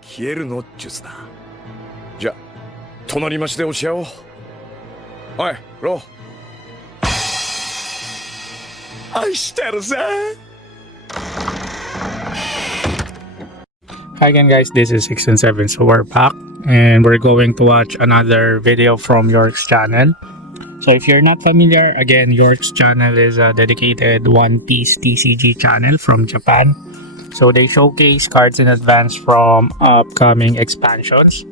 消えるの術だ。じゃ、隣町で教え合おう。おい、ロー。愛してるぜ。Hi again guys, this is 6 and 7, so we're back and we're going to watch another video from York's channel. So if you're not familiar, again, York's channel is a dedicated One Piece TCG channel from Japan. So they showcase cards in advance from upcoming expansions.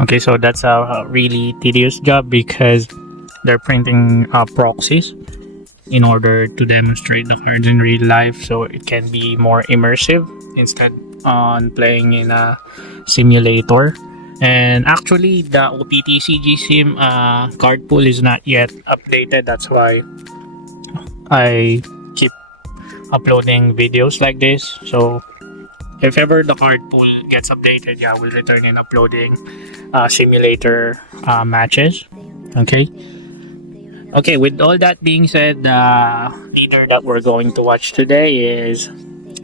Okay, so that's a really tedious job because they're printing proxies in order to demonstrate the cards in real life, so it can be more immersive instead on playing in a simulator. And actually the OPTCG sim card pool is not yet updated. That's why I keep uploading videos like this. So if ever the card pool gets updated, yeah, we'll return in uploading simulator matches. Okay, with all that being said, the leader that we're going to watch today is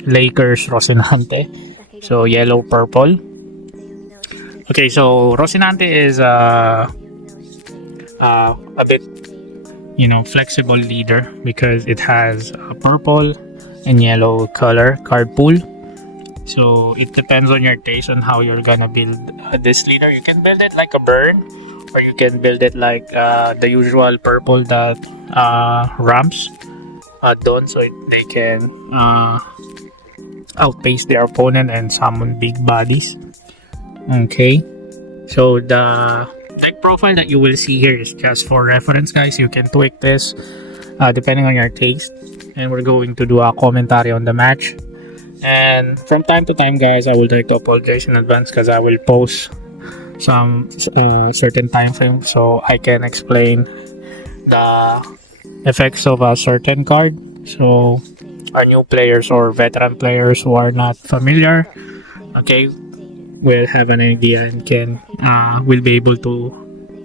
Lakers Rosinante. So yellow purple. Okay, so Rosinante is a bit, flexible leader because it has a purple and yellow color card pool. So it depends on your taste on how you're gonna build this leader. You can build it like a burn, or you can build it like the usual purple that ramps done, so they can outpace their opponent and summon big bodies. Okay, so the deck profile that you will see here is just for reference, guys. You can tweak this depending on your taste, and we're going to do a commentary on the match. And from time to time, guys, I would like to apologize in advance because I will post some certain time frame so I can explain the effects of a certain card. So our new players or veteran players who are not familiar, okay, will have an idea and will be able to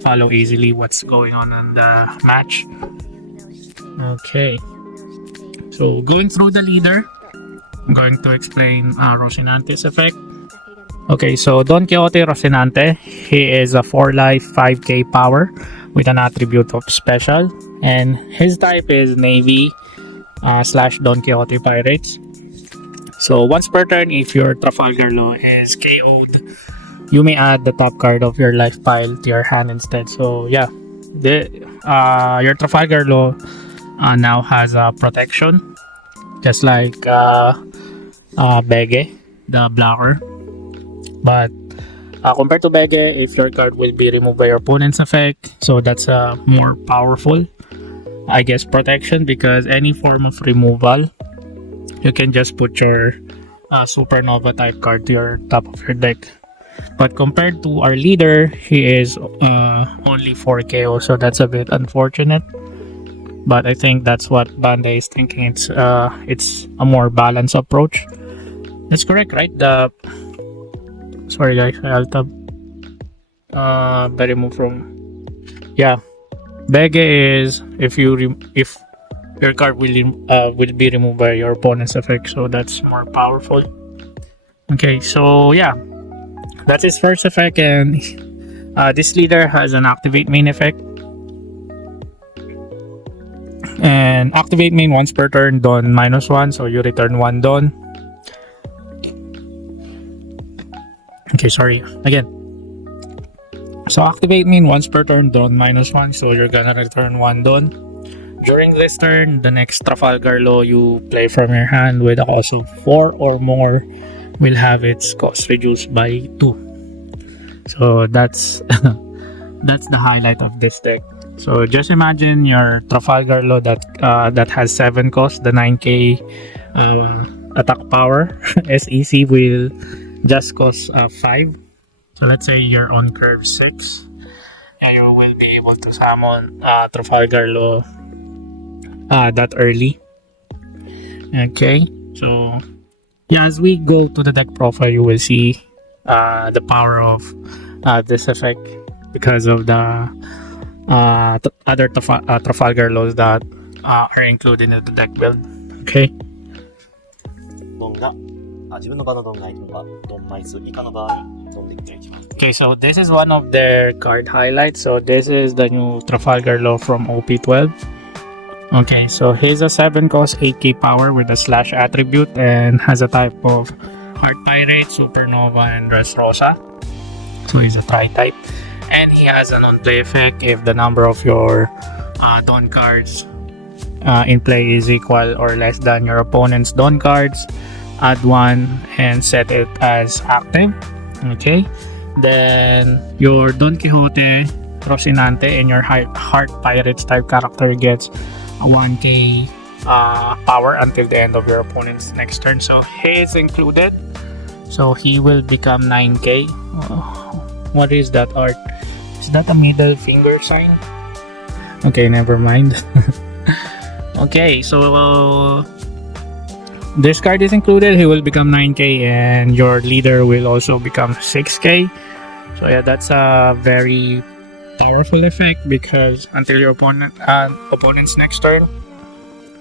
follow easily what's going on in the match. Okay, so going through the leader, I'm going to explain Rosinante's effect. Okay, so Donquixote Rosinante, he is a 4 life 5k power with an attribute of special, and his type is Navy / Donquixote Pirates. So once per turn, if your Trafalgar Law is KO'd, you may add the top card of your life pile to your hand instead. So yeah, your Trafalgar Law now has a protection, just like Bege, the blocker. But compared to Bege, if your card will be removed by your opponent's effect, so that's a more powerful, I guess, protection, because any form of removal, you can just put your supernova type card to your top of your deck. But compared to our leader, he is only 4 KO, so that's a bit unfortunate. But I think that's what Bandai is thinking. It's a more balanced approach. That's correct, right? Sorry guys, I'll tab. The remove from, yeah, Bege is if your card will be removed by your opponent's effect, so that's more powerful. Okay, so yeah, that's his first effect, and this leader has an activate main effect. And activate main once per turn, Dawn -1, so you return 1 Dawn. Okay, sorry, again. So activate main once per turn, Dawn -1, so you're gonna return 1 Dawn. During this turn, the next Trafalgar Law you play from your hand with a cost of 4 or more will have its cost reduced by 2. So that's that's the highlight of this deck. So just imagine your Trafalgar Law that has 7 cost, the 9k attack power SEC will just cost 5. So let's say you're on curve 6 and you will be able to summon Trafalgar Law that early. Okay, so yeah, as we go to the deck profile, you will see the power of this effect because of the other Trafalgar Laws that are included in the deck build. Okay. 自分の場のドンが相手の場、ドン枚数以下の場合、ドンデッキが一番。Okay, so this is one of their card highlights. So this is the new Trafalgar Law from OP12. Okay, so he's a 7 cost 8k power with a slash attribute and has a type of Heart Pirate, Supernova, and Dressrosa. So he's a tri-type. And he has an on-play effect if the number of your Dawn cards in play is equal or less than your opponent's Dawn cards. Add one and set it as active. Okay. Then your Donquixote, Rosinante, and your Heart Pirates type character gets a 1k power until the end of your opponent's next turn. So he is included. So he will become 9k. What is that art? Is that a middle finger sign? Okay, never mind. Okay, so this card is included. He will become 9k and your leader will also become 6k. So yeah, that's a very powerful effect because until your opponent's next turn,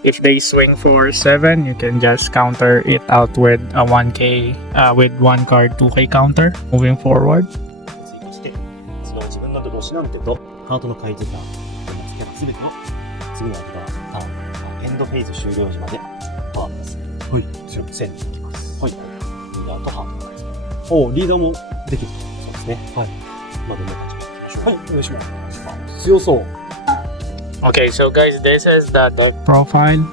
if they swing for 7, you can just counter it out with a 1k with one card 2k counter moving forward. 追加して、その自分だとロシナンテとハートの貝塚、キャラ全てを次の相手がターン、エンドフェーズ終了時までパワープラス。はい。強く1000にいきます。はい。リーダーとハートの貝塚。おリーダーもできると。そうですね。はい。まあ、どんな感じでいきましょう。はい、お願いします。強そう。Okay, so guys, this is the deck profile.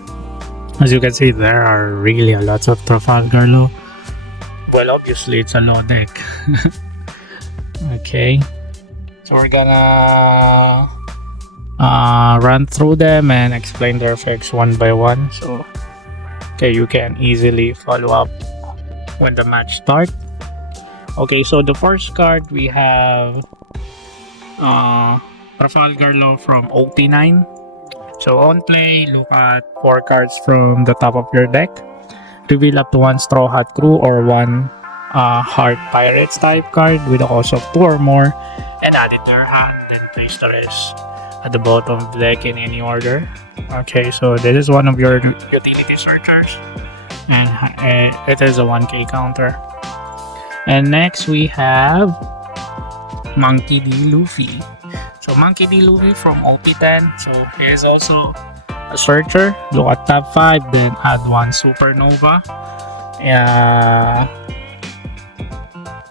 As you can see, there are really a lot of Trafalgar Law. Well, obviously, it's a law deck. Okay, so we're gonna run through them and explain their effects one by one. So, okay, you can easily follow up when the match starts. Okay, so the first card we have Trafalgar Law from OT9. So on play, look at 4 cards from the top of your deck. Reveal up to 1 Straw Hat Crew or 1 Heart Pirates type card with a cost of 2 or more and add it to your hand. Then place the rest at the bottom of the deck in any order. Okay, so this is one of your utility searchers and it is a 1k counter. And next we have Monkey D. Luffy. So Monkey D. Luffy from OP10. So he is also a searcher. Look at top 5, then add 1 Supernova.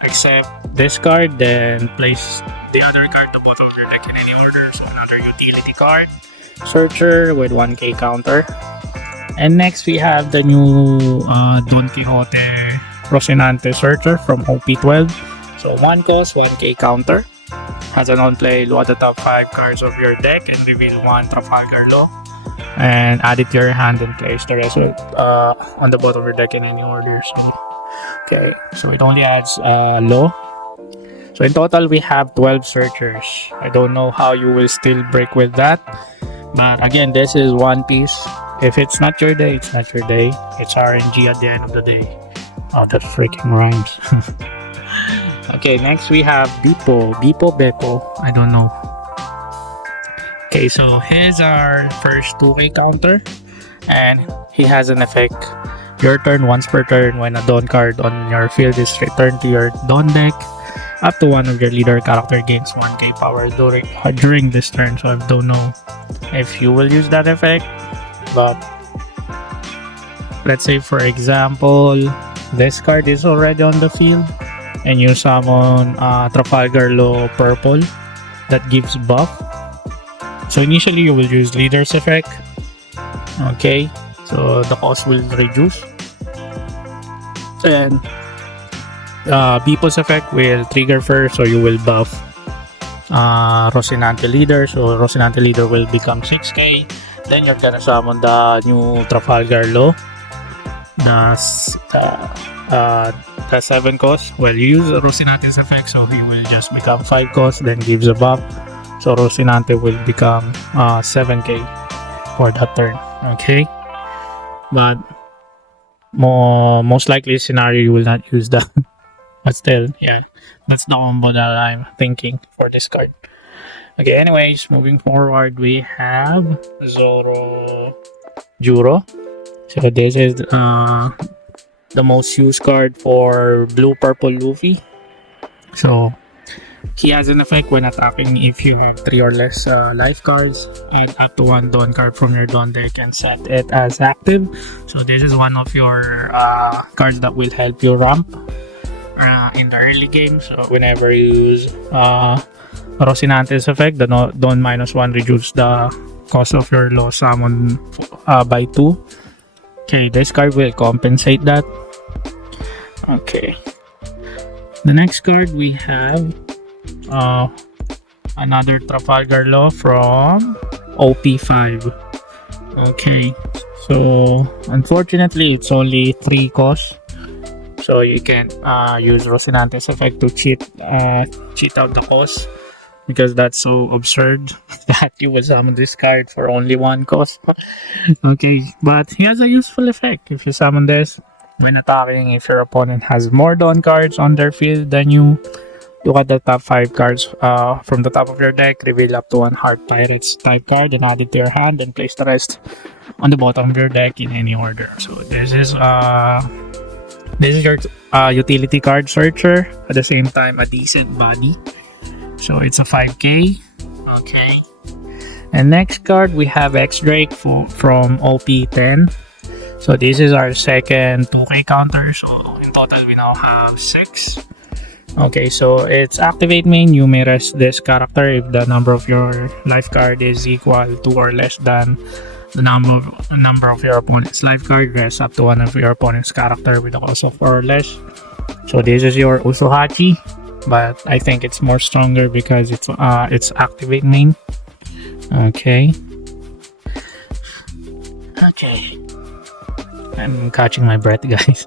Except this card, then place the other card at the bottom of your deck in any order. So another utility card. Searcher with 1k counter. And next we have the new Donquixote Rosinante Searcher from OP12. So 1 cost, 1k counter. Has an on-play, look at the top 5 cards of your deck and reveal 1 Trafalgar Law. And add it to your hand and place the rest on the bottom of your deck in any order. So, okay, so it only adds Law. So in total, we have 12 searchers. I don't know how you will still break with that. But again, this is One Piece. If it's not your day, it's not your day. It's RNG at the end of the day. Oh, that freaking rhymes. Okay, next we have Beppo Beppo. I don't know. Okay, so here's our first 2k counter. And he has an effect. Your turn, once per turn, when a Dawn card on your field is returned to your Dawn deck, up to 1 of your leader character gains 1k power during this turn. So I don't know if you will use that effect, but let's say for example, this card is already on the field and you summon Trafalgar Law purple that gives buff. So initially you will use leader's effect. Okay, so the cost will reduce. And Beppo's effect will trigger first, so you will buff Rosinante leader. So Rosinante leader will become 6k. Then you're gonna summon the new Trafalgar Law. The 7 cost. Well, you use Rosinante's effect, so he will just become 5 cost, then gives a buff. So Rosinante will become 7k for that turn. Okay, but most likely scenario you will not use that. But still, yeah, that's the combo that I'm thinking for this card. Okay, anyways, moving forward, we have Zoro Juro. So this is the most used card for blue purple Luffy. So he has an effect when attacking if you have 3 or less life cards. Add up to 1 Dawn card from your Dawn deck and set it as active. So this is one of your cards that will help you ramp in the early game. So whenever you use Rosinante's effect, the Dawn -1 reduce the cost of your lost summon by 2. Okay, this card will compensate that. Okay. The next card we have another Trafalgar Law from OP5. Okay, so unfortunately it's only 3 cost, so you can use Rosinante's effect to cheat out the cost, because that's so absurd that you will summon this card for only 1 cost. Okay, but he has a useful effect. If you summon this when attacking, if your opponent has more Dawn cards on their field than you, look at the top 5 cards from the top of your deck, reveal up to 1 Heart Pirates type card and add it to your hand, and place the rest on the bottom of your deck in any order. So this is your utility card searcher, at the same time a decent body. So it's a 5k. Okay. And next card we have X-Drake from OP10. So this is our second 2k counter. So in total we now have 6. Okay, so it's activate main. You may rest this character if the number of your life card is equal to or less than the number of your opponent's life card. Rest up to 1 of your opponent's character with a cost of 4 or less. So this is your Usuhachi, but I think it's more stronger because it's activate main. Okay. Okay. I'm catching my breath, guys.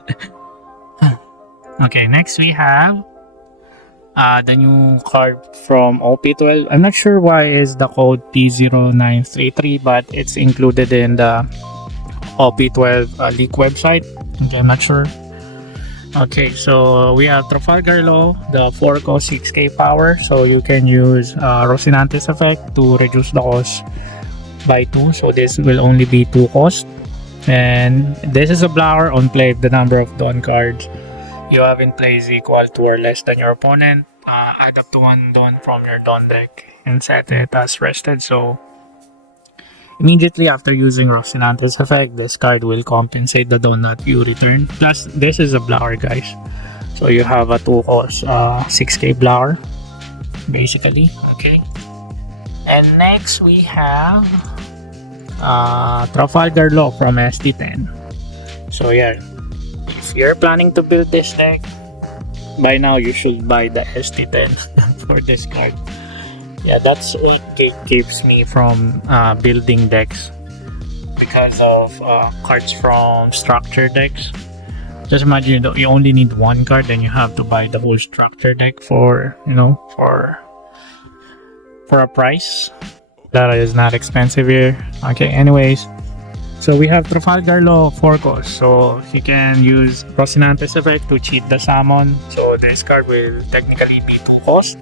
Okay, next we have the new card from OP12. I'm not sure why is the code P0933, but it's included in the OP12 leak website. Okay, I'm not sure. Okay, so we have Trafalgar Law, the 4 cost 6k power. So you can use Rosinante's effect to reduce the cost by 2. So this will only be 2 cost. And this is a blocker on play if the number of Dawn cards you have in play is equal to or less than your opponent. Add up to 1 Dawn from your Dawn deck and set it as rested. So immediately after using Rosinante's effect, this card will compensate the Dawn that you return. Plus, this is a blocker, guys. So you have a 2 cost 6k blocker, basically. Okay. And next we have Trafalgar Law from ST10. So yeah, if you're planning to build this deck, by now you should buy the ST10 for this card. Yeah, that's what keeps me from building decks, because of cards from structure decks. Just imagine you only need 1 card, then you have to buy the whole structure deck for a price that is not expensive here. Okay, anyways, so we have Trafalgar Law 4 cost, so he can use Rosinante's effect to cheat the summon. So this card will technically be 2 cost.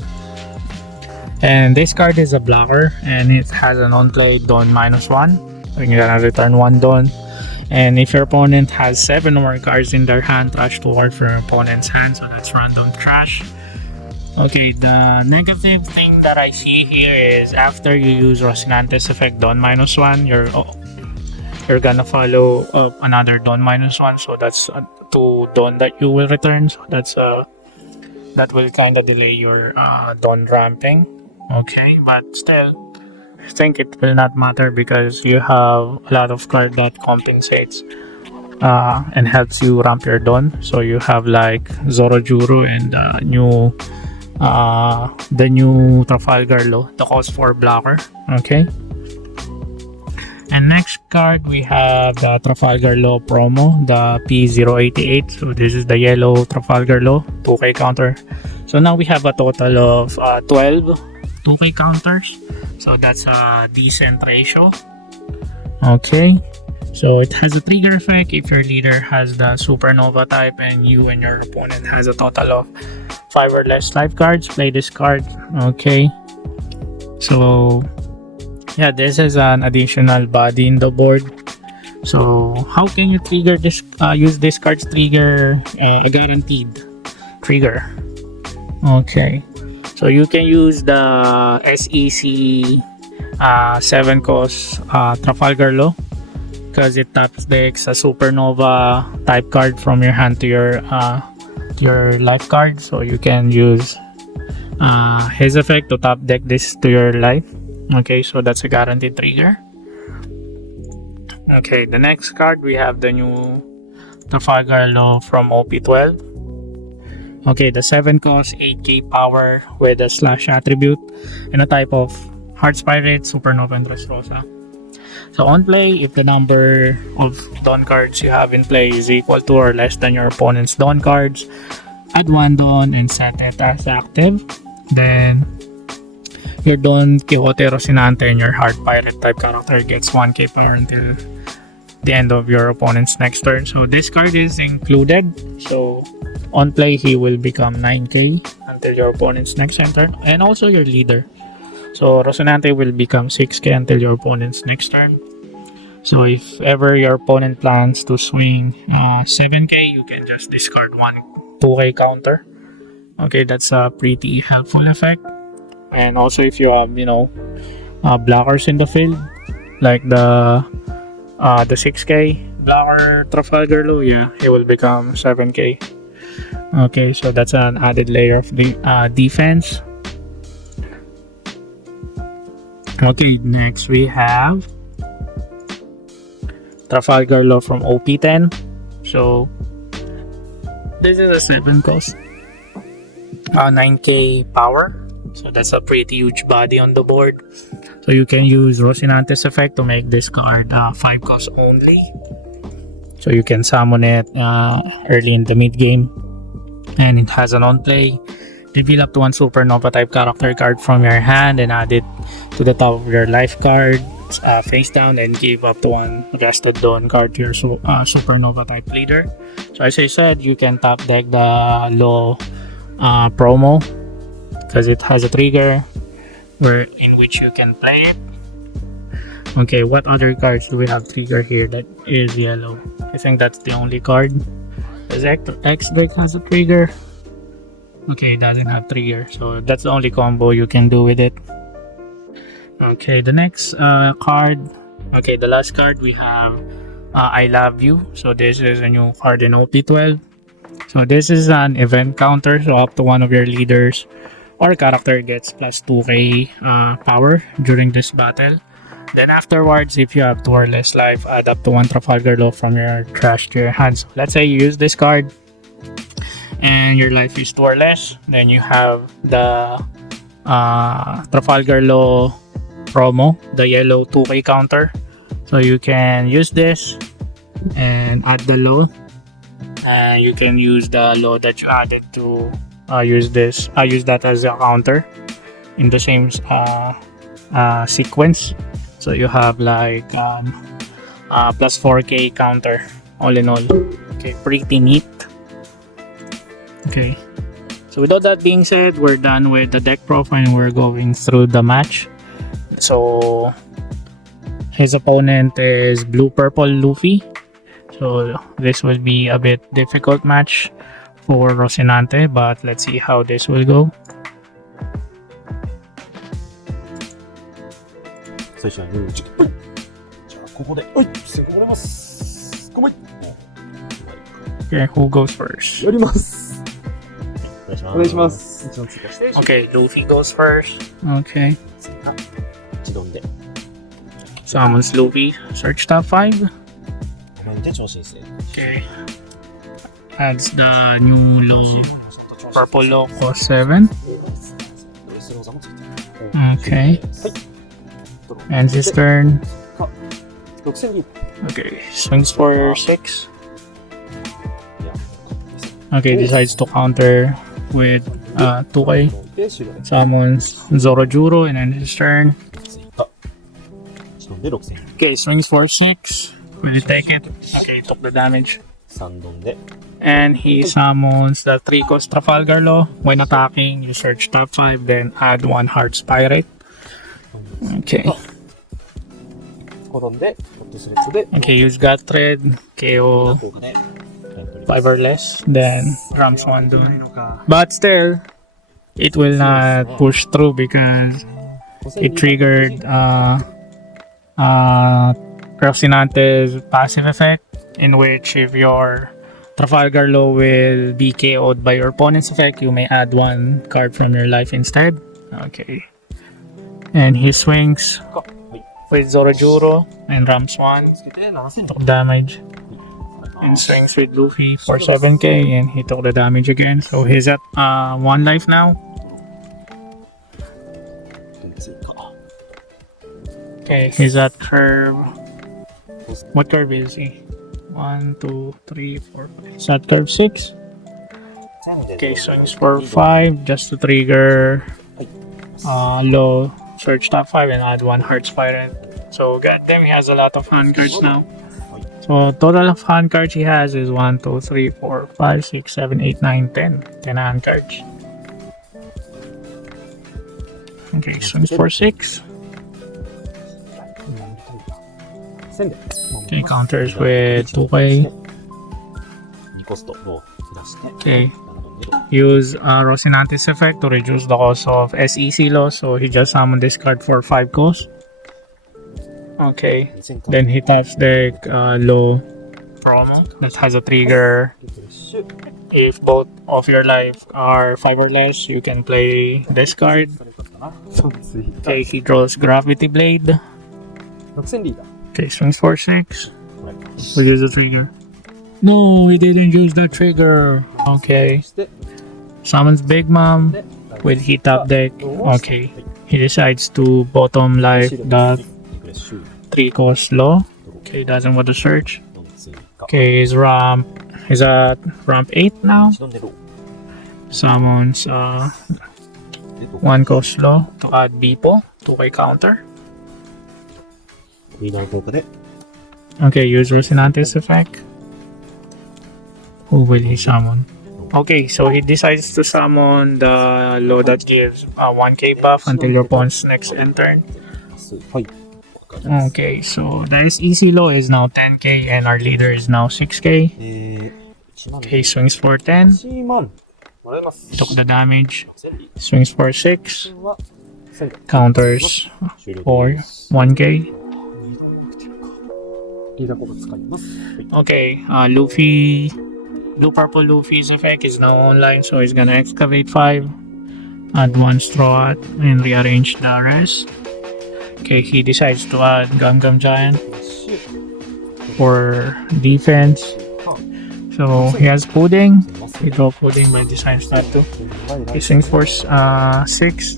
And this card is a blocker, and it has an on-play Dawn -1. So you're gonna return 1 Dawn. And if your opponent has 7 or more cards in their hand, trash 2 cards from your opponent's hand, so that's random trash. Okay, the negative thing that I see here is after you use Rosinante's effect Dawn -1, you're gonna follow up another Dawn -1, so that's 2 Dawn that you will return. So that will kind of delay your Dawn ramping. Okay, but still, I think it will not matter because you have a lot of card that compensates and helps you ramp your Dawn. So you have like Zorojuro and the new Trafalgar Law, the cost 4 blocker. Okay. And next card we have the Trafalgar Law promo, the P088. So this is the yellow Trafalgar Law 2k counter. So now we have a total of 12 2k counters. So that's a decent ratio. Okay. So it has a trigger effect if your leader has the supernova type and you and your opponent has a total of 5 or less life cards. Play this card. Okay. So yeah, this is an additional body in the board. So how can you trigger this? Use this card's trigger a guaranteed trigger. Okay, so you can use the SEC 7 cost Trafalgar Law because it taps decks a supernova type card from your hand to your life card. So you can use his effect to tap deck this to your life. Okay, so that's a guaranteed trigger. Okay, the next card we have the new Trafalgar Law from OP12. Okay, the 7 cost 8k power with a slash attribute and a type of Hearts Pirate, Supernova, and Dressrosa. So on play, if the number of Dawn cards you have in play is equal to or less than your opponent's Dawn cards, add 1 Dawn and set it as active. Then your Donquixote, Rosinante, and your Heart Pirate type character gets 1k power until the end of your opponent's next turn. So this card is included. So on play, he will become 9k until your opponent's next turn, and also your leader. So Rosinante will become 6k until your opponent's next turn. So if ever your opponent plans to swing 7k, you can just discard one 2k counter. Okay, that's a pretty helpful effect. And also if you have, blockers in the field, like the 6k blocker Trafalgar Law, yeah, it will become 7k. Okay, so that's an added layer of the defense. Okay, next we have Trafalgar Law from OP10. So this is a 7 cost 9k power. So that's a pretty huge body on the board. So you can use Rosinante's effect to make this card 5 cost only. So you can summon it early in the mid game, and it has an on play. Reveal up to 1 supernova type character card from your hand and add it to the top of your life card face down, and give up to 1 rested Dawn card to your supernova type leader. So as I said, you can tap deck the Law promo because it has a trigger in which you can play it. Okay, what other cards do we have trigger here that is yellow? I think that's the only card. Does X deck has a trigger? Okay, it doesn't have trigger, so that's the only combo you can do with it. Okay, the next card. Okay, the last card we have I Love You. So this is a new card in OP12. So this is an event counter, so up to 1 of your leaders or character gets plus 2k power during this battle. Then afterwards, if you have 2 or less life, add up to 1 Trafalgar Law from your trash to your hands. Let's say you use this card and your life is 2 or less, then you have the Trafalgar Law promo, the yellow 2k counter. So you can use this and add the Law. You can use the Law that you added to use that as a counter in the same sequence. So you have like plus 4k counter all in all. Okay, pretty neat. Okay, so with all that being said, we're done with the deck profile and we're going through the match. So his opponent is blue-purple Luffy. So this will be a bit difficult match for Rosinante, but let's see how this will go. 最初はルールじゃあここで防がれます。ごめん。 Okay, who goes first? やります。お願いします。お願いします。一度追加して。Okay, Luffy goes first. Okay. 一度で。Summons Luffy. Search top 5. お前で調子いいですね。Okay. Adds the new Law. Purple Law cost 7. Okay. Ends his turn. Okay, swings for 6. Okay, decides to counter with 2k. Summons Zorojuro and ends his turn. Okay, swings for 6. Will you take it? Okay, took the damage. And he summons the 3 cost Trafalgar Law. When attacking, you search top 5, then add 1 Hearts Pirate. Okay. 保存で、ホットスレッドで、 Okay, use gut thread, KO 効果で、 5 or less, then ramps 1 dun. But still, it will not push through because it triggered Rosinante's passive effect, in which if your Trafalgar Law will be KO'd by your opponent's effect, you may add 1 card from your life instead. Okay. And he swings with Zorojuro and ramps 1, つけて7000 took damage. And swings with Luffy for 7k, and he took the damage again. So he's at 1 life now. Okay, he's at curve. What curve is he? 1, 2, 3, 4, 5. He's at curve 6. Okay, swings for 5 just to trigger low search top 5 and add 1 heart spiral. So goddamn, he has a lot of hand cards now. So total of hand cards he has is 1, 2, 3, 4, 5, 6, 7, 8, 9, 10. 10 hand cards. Okay, swings for 6. Okay, counters with 2k. Okay. Use Rosinante's effect to reduce the cost of SEC loss. So he just summoned this card for 5 cost. Okay. Then he taps deck low promo that has a trigger. If both of your life are 5 or less, you can play this card. Okay, he draws Gravity Blade. Okay, swings for 6. We'll use the trigger. No, he didn't use the trigger. Okay. Summons Big Mom with heat up deck. Okay. He decides to bottom life that 3 cost low. Okay, doesn't want to search. Okay, he's at ramp 8 now. Summons 1 cost low to add Beeple to a counter. Okay, use Rosinante's effect. Who will he summon? Okay, so he decides to summon the low that gives 1k buff until your opponent's next end turn. Okay, so the SEC low is now 10k and our leader is now 6k. Okay, swings for 10. Took the damage. Swings for 6. Counters for 1k. Okay, Luffy, Blue Purple Luffy's effect is now online, so he's gonna excavate 5, add 1 straw hat, and rearrange the rest. Okay, he decides to add Gum Giant for defense. So he has Pudding. He draw Pudding but decides not to. He swings for 6.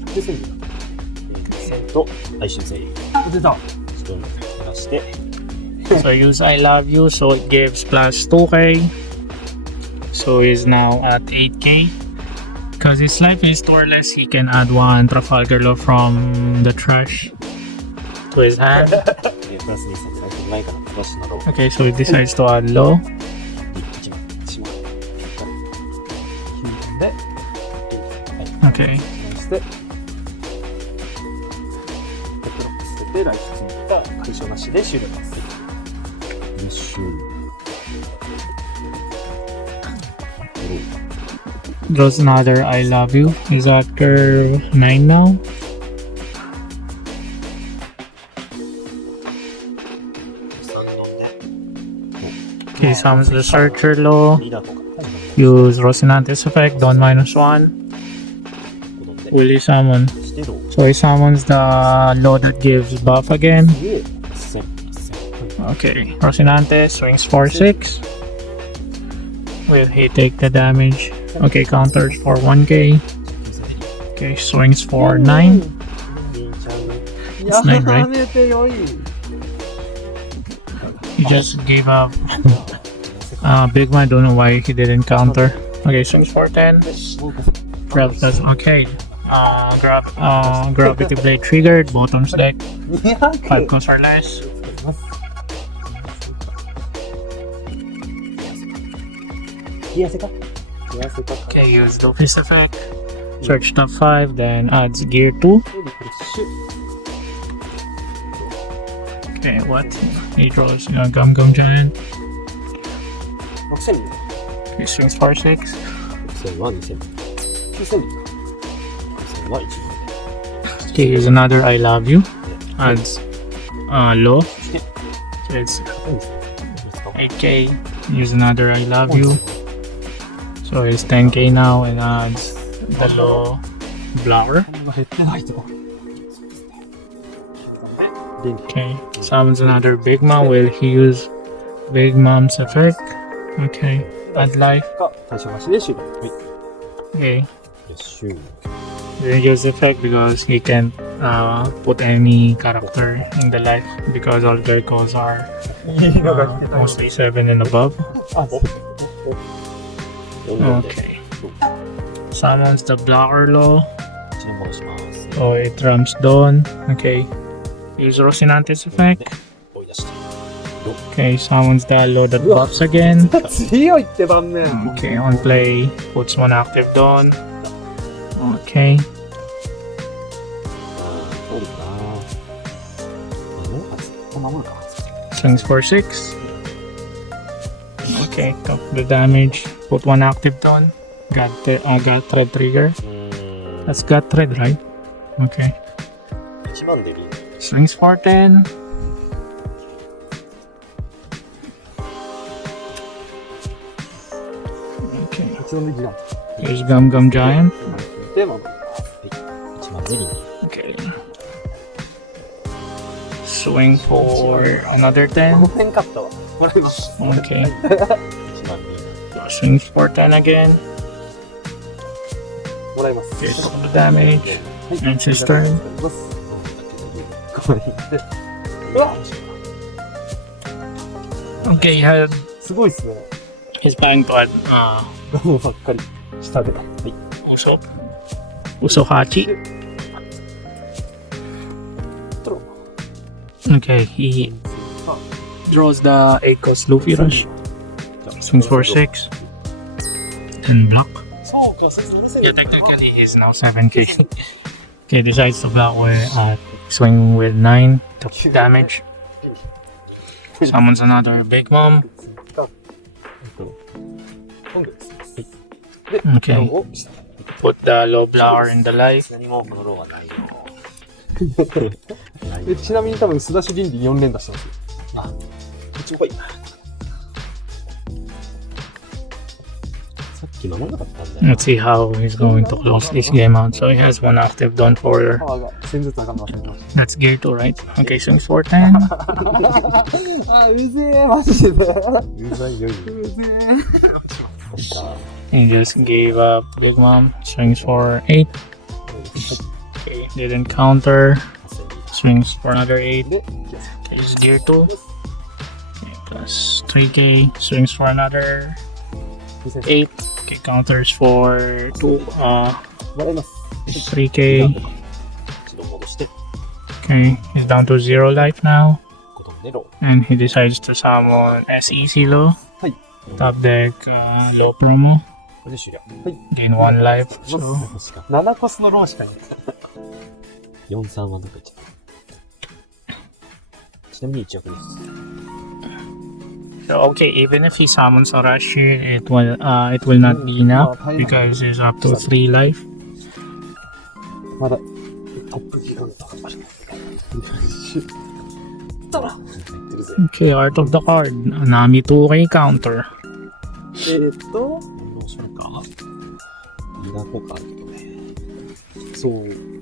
So use I Love You, so it gives plus 2k. So he's now at 8k. Because his life is 2 or less, he can add 1 Trafalgar Law from the trash to his hand. Okay, so he decides to add low. Okay. Draws another I Love You. Is at curve 9 now. Okay, summons the Searcher Law. Use Rosinante's effect, Don -1. Will he summon? So he summons the Law that gives buff again. Okay, Rosinante swings for 6. Will he take the damage? Okay, counters for 1k. Okay, swings for 9. It's 9, right? He just gave up. Big Man, don't know why he didn't counter. Okay, swings for 10. Grabs does okay. Gravity Blade triggered, bottoms deck. 5 costs or less. Okay, use Luffy's effect. Search top 5, then adds gear 2. Okay, what? He draws Gum Gum Giant. 6000 He swings for 6. 6000は2000 9000 2000は1 Okay, here's another I Love You. Adds Law. So it's 8k. Here's another I Love You. So it's 10k now and adds the Law Blower. 減ってないと Okay, summons another Big Mom. Will he use Big Mom's effect? Okay, add life. が対象なしで終了。はい。 Okay, よし、終了。 didn't use effect because he can't put any character in the life because all their calls are mostly 7 and above. あ、Okay. Summons the Blocker Law. こちら戻します。 Oh, it ramps Dawn. Okay. Use Rosinante's effect. 追い出して。 Okay, summons the Law that buffs again. 強いって盤面。 Okay, on play, puts one active Dawn. Okay. そうだな。守るか。 Swings for 6. Okay, top the damage. Put one active Dawn. Got thread trigger. That's got thread, right? Okay. 1万でリー Swings for 10. Okay. 1万でリー Here's Gum Gum Giant. で、守ります。はい。1万でリー Okay. Swing for another 10. 5点勝ったわ。もらいます。 Okay. 1万でリー Swings for 10 again. もらいます。 Okay, so the damage. And his turn. うわ Okay, he had すごいっすね。 his bang pad. もうばっかり下で。はい。 Usohachi. Okay, he draws the 8-cost Luffy Rush. Swings for 6. And block. そうか、説明せ Yeah, technically he's now 7k. Okay, decides to block with swing with 9 to damage. Summons another Big Mom. Okay. Put the low blower in the life. 何もこのローはないよ。ちなみに多分、須田市倫理4連打してますよ。あ、こっちも来い。さっき守らなかったんだよ。 Let's see how he's going to close this game out. So he has one active done for. パワーが1000ずつ上がるの忘れてまし That's gear 2, right? Okay, swings for 10. た。あ、うぜえ、マジで。うざいよ。うぜえ。 He just gave up Big Mom. Swings for 8. Okay, didn't counter. Swings for another 8. Okay, it's gear 2. Okay, plus 3k. Swings for another 8. Okay, counters for 2. もらいます。 3k. 一度戻して、 Okay, he's down to 0 life now. コトンでロ And he decides to summon SEC Low. はい。 Top deck low promo. これで終了。はい。 Gain 1 life. So 7コスのローしかない。4、3はどこ行っちゃった。ちなみに1億です。 So okay, even if he summons a rush here, it will not be enough because he's up to 3 life. まだ、トップギガの高まり。Okay, art of the card. Nami 2k counter. どうしようか。ギガ効果あるけどね。そう。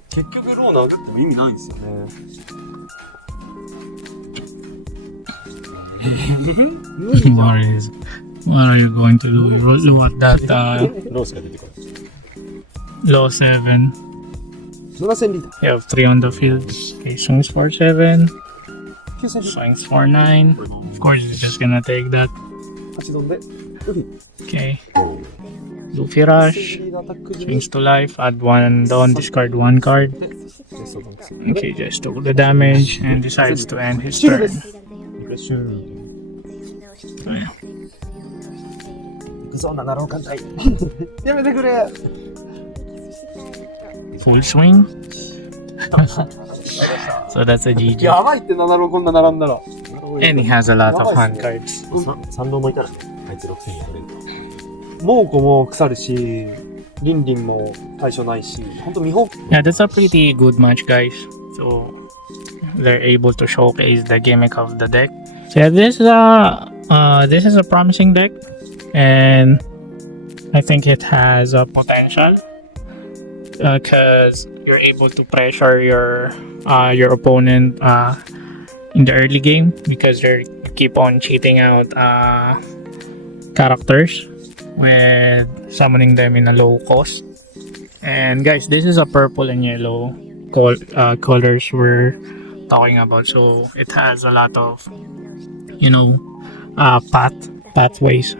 結局ロー殴っても意味ないんですよね。What are you going to do? Look at that ロースが出てこない。 low 7. 7000リーダ You have 3 on the field. Okay, swings for 7. ー。9000リー Swings for 9. Of course, he's just gonna take that. ダー。8ドンで、ウフ Okay. Luffy Rush. リーダーアタック Swings to life. Add 1 down. Discard 1 card. Okay, just took the damage and decides to end his turn. リフレッシュ。行くぞ、7ロー艦隊。やめてくれ。 Full swing. So that's a GG. やばいって7こんな並んだら。 And he has a lot of hand cards. 3度もいたらね、あいつ6000円取れると。猛虎も腐るし、リンリンも対象ないし、ほんと見本。 Yeah, that's a pretty good match, guys. So they're able to showcase the gimmick of the deck. So yeah, this is a promising deck, and I think it has a potential because you're able to pressure your opponent in the early game because they keep on cheating out characters when summoning them in a low cost. And guys, this is a purple and yellow colors we're talking about, so it has a lot of, you know, pathways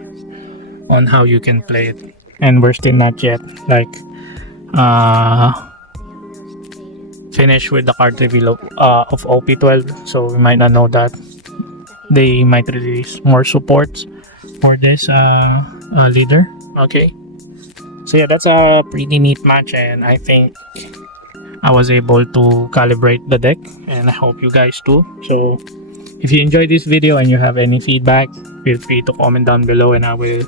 on how you can play it, and we're still not yet like finished with the card reveal of OP12, so we might not know that. They might release more supports for this leader. Okay, so yeah, that's a pretty neat match, and I think I was able to calibrate the deck, and I hope you guys too. So if you enjoyed this video and you have any feedback, feel free to comment down below, and I will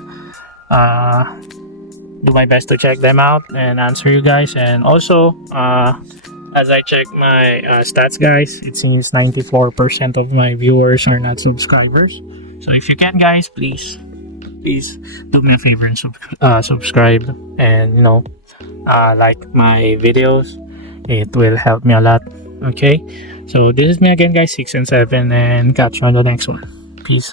do my best to check them out and answer you guys. And also, as I check my stats, guys, it seems 94% of my viewers are not subscribers. So if you can, guys, please do me a favor and subscribe, and you know, like my videos. It will help me a lot. Okay, so this is me again, guys, 6 and 7, and catch you on the next one. Peace.